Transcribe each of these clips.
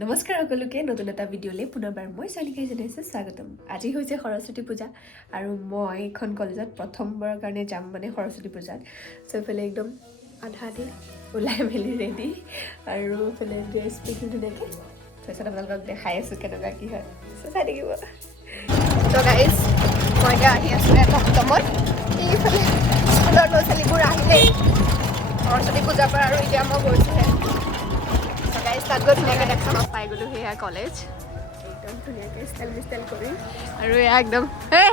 নমস্কাৰ সকলোকে নতুন এটা ভিডিঅ'লৈ পুনৰবাৰ মই চালিকাই জনাইছোঁ স্বাগতম। আজি হৈছে সৰস্বতী পূজা আৰু মই এখন কলেজত প্ৰথমবাৰৰ কাৰণে যাম মানে সৰস্বতী পূজাত। চ' এইফালে একদম আধা দি ওলাই মেলি ৰেডি আৰু এইফালে ড্ৰেছ পিন্ধি ধুনীয়াকৈ তাৰপিছত আপোনালোকক দেখাই আছোঁ কেনেকুৱা কি হয়। চ' চাই থাকিব। ত' গাইজ মই এতিয়া আহি আছোঁ এটা হোটেলত। এইফালে স্কুলৰ ল'ৰা ছোৱালীবোৰ আহিলেই সৰস্বতী পূজাৰ পৰা আৰু এতিয়া মই গৈছোঁহে। তাত গৈ ধুনীয়াকৈ দেখা পাই গ'লোঁ সেয়া কলেজ একদম ধুনীয়াকৈ ষ্টাইল কৰি আৰু এয়া একদম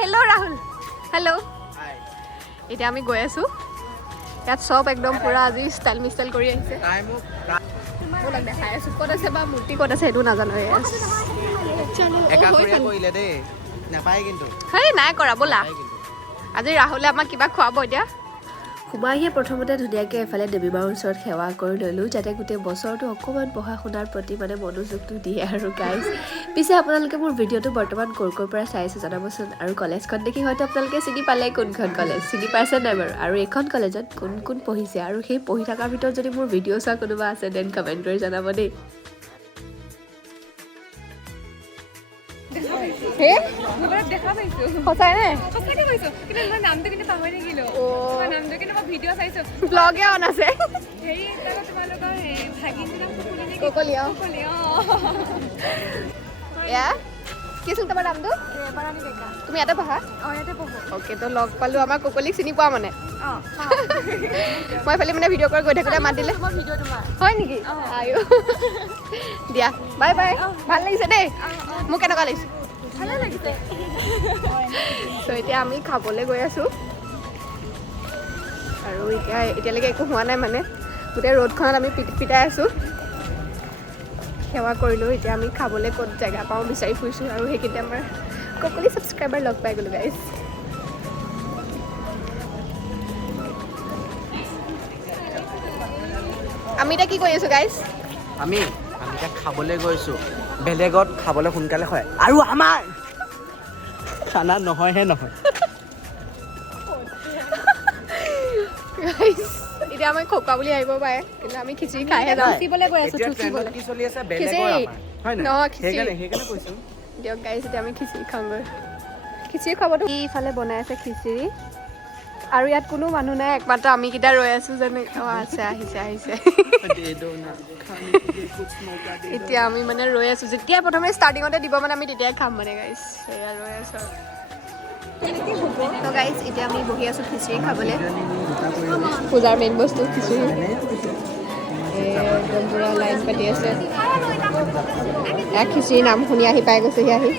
হেল্ল' ৰাহুল হেল্ল' এতিয়া আমি গৈ আছোঁ ইয়াত চব একদম পূৰা আজি ষ্টাইল কৰি আহিছে মোক দেখাই আছোঁ ক'ত আছে বা মূৰ্তি ক'ত আছে সেইটো নাজানো হেই নাই কৰা ব'লা আজি ৰাহুলে আমাক কিবা খুৱাব এতিয়া সোমাই আহিয়ে প্ৰথমতে ধুনীয়াকৈ এফালে দেৱী মাৰ ওচৰত সেৱা কৰি ল'লোঁ যাতে গোটেই বছৰটো অকণমান পঢ়া শুনাৰ প্ৰতি মানে মনোযোগটো দিয়ে আৰু গাইজ পিছে আপোনালোকে মোৰ ভিডিঅ'টো বৰ্তমান ক'ৰ পৰা চাই আছে জনাবচোন আৰু কলেজখন দেখি হয়তো আপোনালোকে চিনি পালে কোনখন কলেজ চিনি পাইছে নাই বাৰু আৰু এইখন কলেজত কোন পঢ়িছে আৰু সেই পঢ়ি থকাৰ ভিতৰত যদি মোৰ ভিডিঅ' চোৱা কোনোবা আছে দেন কমেণ্ট কৰি জনাব দেই দেখা পাইছো সঁচাই নে সঁচাকে পাইছো কিন্তু মই নামটো কিন্তু পাহৰি থাকিলো তোমাৰ নামটো কিন্তু মই ভিডিঅ' চাইছো ব্লগে অন আছে হেৰি তোমালোকৰ ভাগিনটোৰ নাম ককলি এয়া কি আছিল তোমাৰ নামটো তুমি ইয়াতে পঢ়া ইয়াতে পঢ়ো অ'কে তো লগ পালোঁ আমাৰ ককলিক চিনি পোৱা মানে মই এইফালে মানে ভিডিঅ' কৰি গৈ থাকোঁতে মাত দিলে হয় নেকি আয়ো দিয়া বাই বাই ভাল লাগিছে দেই মোক কেনেকুৱা লাগিছে ভালে লাগিছে চ' এতিয়া আমি খাবলৈ গৈ আছোঁ আৰু এতিয়ালৈকে একো হোৱা নাই মানে গোটেই ৰ'দখনত আমি পিটাই আছোঁ সেৱা কৰিলোঁ এতিয়া আমি খাবলৈ ক'ত জেগা পাওঁ বিচাৰি ফুৰিছোঁ আৰু সেইকেইটা আমাৰ ককলি ছাবস্ক্ৰাইবাৰ লগ পাই গ'লোঁ গাইজ আমি এতিয়া কি কৰি আছোঁ গাইজ আমি এতিয়া খাবলৈ গৈছোঁ বেলেগত খাবলৈ সোনকালে হয় আৰু আমাৰ খানা নহয়হে নহয় এতিয়া আমি খোকা বুলি আহিব পাৰে কিন্তু আমি খিচিৰি খাইহে যাওঁ থুচিবলৈ গৈ আছোঁ থুচিবলৈ কি চলি আছে বেলেগৰ আমাৰ হয় নহয় সেইকাৰণে কৈছোঁ দিয়ক গাইজ এতিয়া আমি খিচিৰি খাওঁগৈ খিচিৰি খাবতো ইফালে বনাই আছে খিচিৰি আৰু ইয়াত কোনো মানুহ নাই একমাত্ৰ আমি কেইটা ৰৈ আছোঁ যেনে অঁ আছে আহিছে এতিয়া আমি মানে ৰৈ আছোঁ যেতিয়া প্ৰথমে ষ্টাৰ্টিঙতে দিব মানে আমি তেতিয়াই খাম মানে গাইজ সেয়া ৰৈ আছোঁ তো গাইজ এতিয়া আমি বহি আছোঁ খিচিৰি খাবলৈ পূজাৰ মেইন বস্তু খিচিৰি একদম পূৰা লাইন পাতি আছে খিচিৰি নাম শুনি আহি পাই গৈছেহি আহি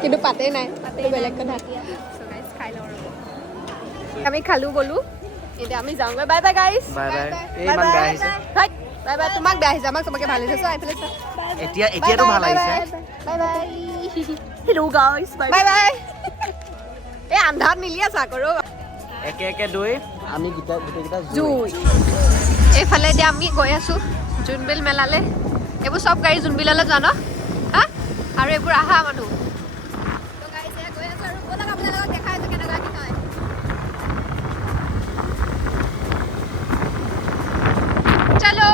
কিন্তু পাতেই নাই পাতেই বেলেগ কথা খাই লওঁ আমি খালোঁ বলো এতিয়া আমি যাওঁগৈ bye bye guys bye bye তোমাক বেয়া আহিছে আমাক চবকে ভাল হৈছে চোৱা এইফালে চোৱা এতিয়াতো ভাল আহিছে bye bye hello' guys bye bye এই আন্ধাৰত মিলি আছা কৰোঁ একে দুই আমি গোটেইকেইটা জুই এইফালে এতিয়া আমি গৈ আছোঁ জোনবিল মেলালৈ এইবোৰ চব গাড়ী জোনবিললৈ যোৱা ন হা আৰু এইবোৰ আহা মানুহ গৈ আছোঁ আৰু ব'লক আপোনালোকক দেখাই আছোঁ কেনেকুৱা কি হয় চলো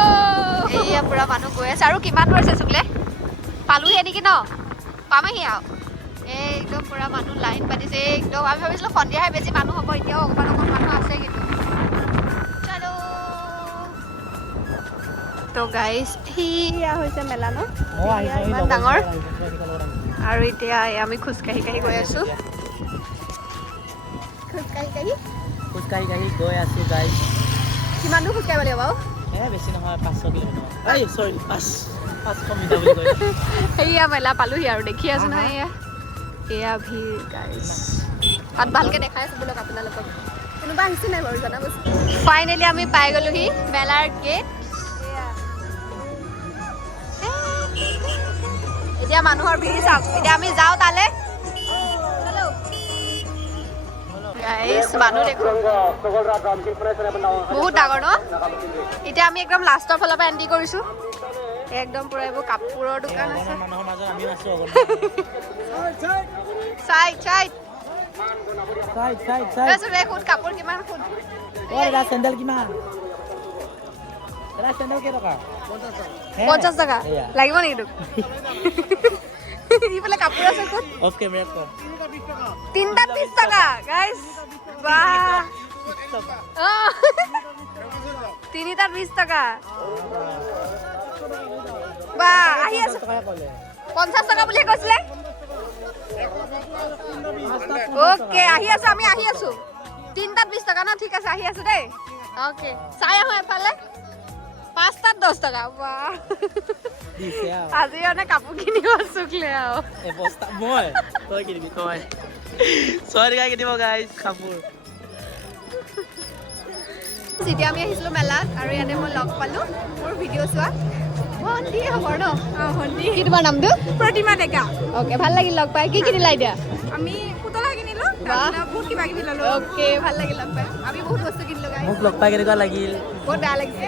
এইয়া পূৰা মানুহ গৈ আছে আৰু কিমান দূৰ আছে চুকলে পালোহে নেকি ন পামেহি আৰু একদম পূৰা মানুহ লাইন পাতিছে একদম আমি ভাবিছিলোঁ সন্ধিয়াহে বেছি মানুহ হ'ব এতিয়াও অকণমান মানুহ আছে কিন্তু চলো তো গাইজ সেয়া হৈছে মেলা ন ইমান ডাঙৰ আৰু এতিয়া আমি খোজকাঢ়ি গৈ আছোঁ খোজকাঢ়ি গৈ আছোঁ গাইজ কিমান দূৰ খোজকাঢ়িব লাগিব বাৰু বেছি নহয় 500 কিলোমিটাৰ 500 মিটাৰ বুলি কয় সেয়া মেলা পালোহি আৰু দেখি আছোঁ নহয় এয়া ভিৰ গাইজ তাত ভালকৈ দেখাই আছোঁ বোলক আপোনালোকক কোনোবা আহিছে নাই বাৰু জনাবচোন ফাইনেলি আমি পাই গ'লোহি মেলাৰ গেট এতিয়া মানুহৰ ভিৰ চাওক এতিয়া আমি যাওঁ তালৈ মানুহ দেখো বহুত ডাঙৰ ন এতিয়া আমি একদম লাষ্টৰ ফালৰ পৰা এণ্ট্ৰি কৰিছোঁ একদম পূৰা এইবোৰ কাপোৰৰ দোকান আছে কাপোৰ কিমান চেণ্ডেল কিমান 50 টকা লাগিব নেকি তোক ইফালে কাপোৰ আছে ক'ত অফ কেমেৰা কৰ তিনিটা 20 টকা গাইজ বাহ তিনিটা 20 টকা বাহ আহি আছে 50 টকা বুলি কৈছিলে ওকে আহি আছো আমি আহি আছো তিনিটাত 20 টকা ন ঠিক আছে আহি আছো দেই ওকে চাই আহো এফালে 5টাত 10 টকা বাহ আজি মানে কাপোৰ কিনিব চুকলে আৰু এবস্তা মই তই কিনিবি তই 6 টকা কিনিব গাইজ কাপোৰ যেতিয়া আমি আহিছিলো মেলাত আৰু ইয়াতে মই লগ পালো মোৰ ভিডিঅ' চোৱা ভণ্টি হ'ব ন ভণ্টি কি তোমাৰ নামটো প্ৰতিমা ডেকা ওকে ভাল লাগিল লগ পাই কি কিনিলা এতিয়া আমি পুতলা কিনিলো বহুত কিবা কিবি ললো ওকে ভাল লাগিল লগ পাই আমি বহুত বস্তু কিনিলো গাইজ মোক লগ পাই কেনেকুৱা লাগিল বহুত বেয়া লাগিছে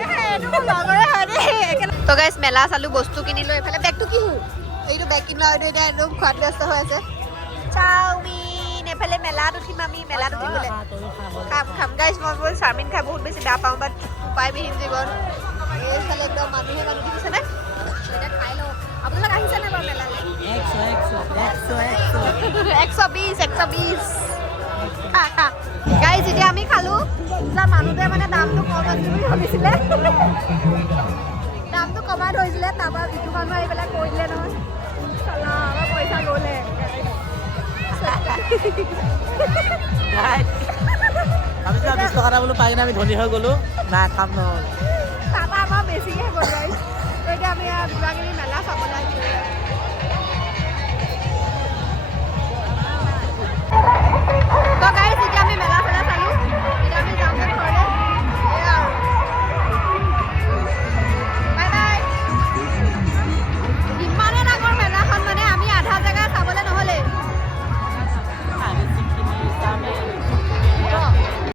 তো গাইজ মেলা চালো বস্তু কিনিলো এইফালে বেগটো কি এইটো বেগ কিনিলো আৰু এতিয়া একদম খোৱাত ব্যস্ত হৈ আছে চাওমিন এফালে মেলাত উঠিম আমি মেলাত উঠিবলৈ খাম গাইজ মই মোৰ চাওমিন খাই বহুত বেছি বেয়া পাওঁ বাট উপায়বিহীন জীৱন এইফালে একদম মানুহে মানুহ দেখিছেনে এতিয়া খাই লওঁ আপোনালোক আহিছেনে বাৰু মেলালৈ 120 গাইজ এতিয়া আমি খালো মানুহটোৱে মানে দামটো কম আছিল বুলি ভাবিছিলে দামটো কমাই ধৰিছিলে তাৰপৰা যিটো মানুহ আহি পেলাই কৈ দিলে নহয় চলা আমাৰ পইচা গ'লে ভাবিছিলো 20 টকা বোলো পাই কিনে আমি ধনী হৈ গ'লো নাই খাম নহ'ল তাৰপৰা আমাৰ বেছিকৈ গ'ল গাইজ তো এতিয়া আমি কিবাকিবি মেলা চাবলৈ আহিছোঁ তো গাইজ